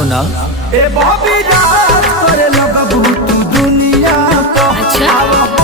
सुना ए बॉबी राज करे लगबू तू दुनिया को। अच्छा।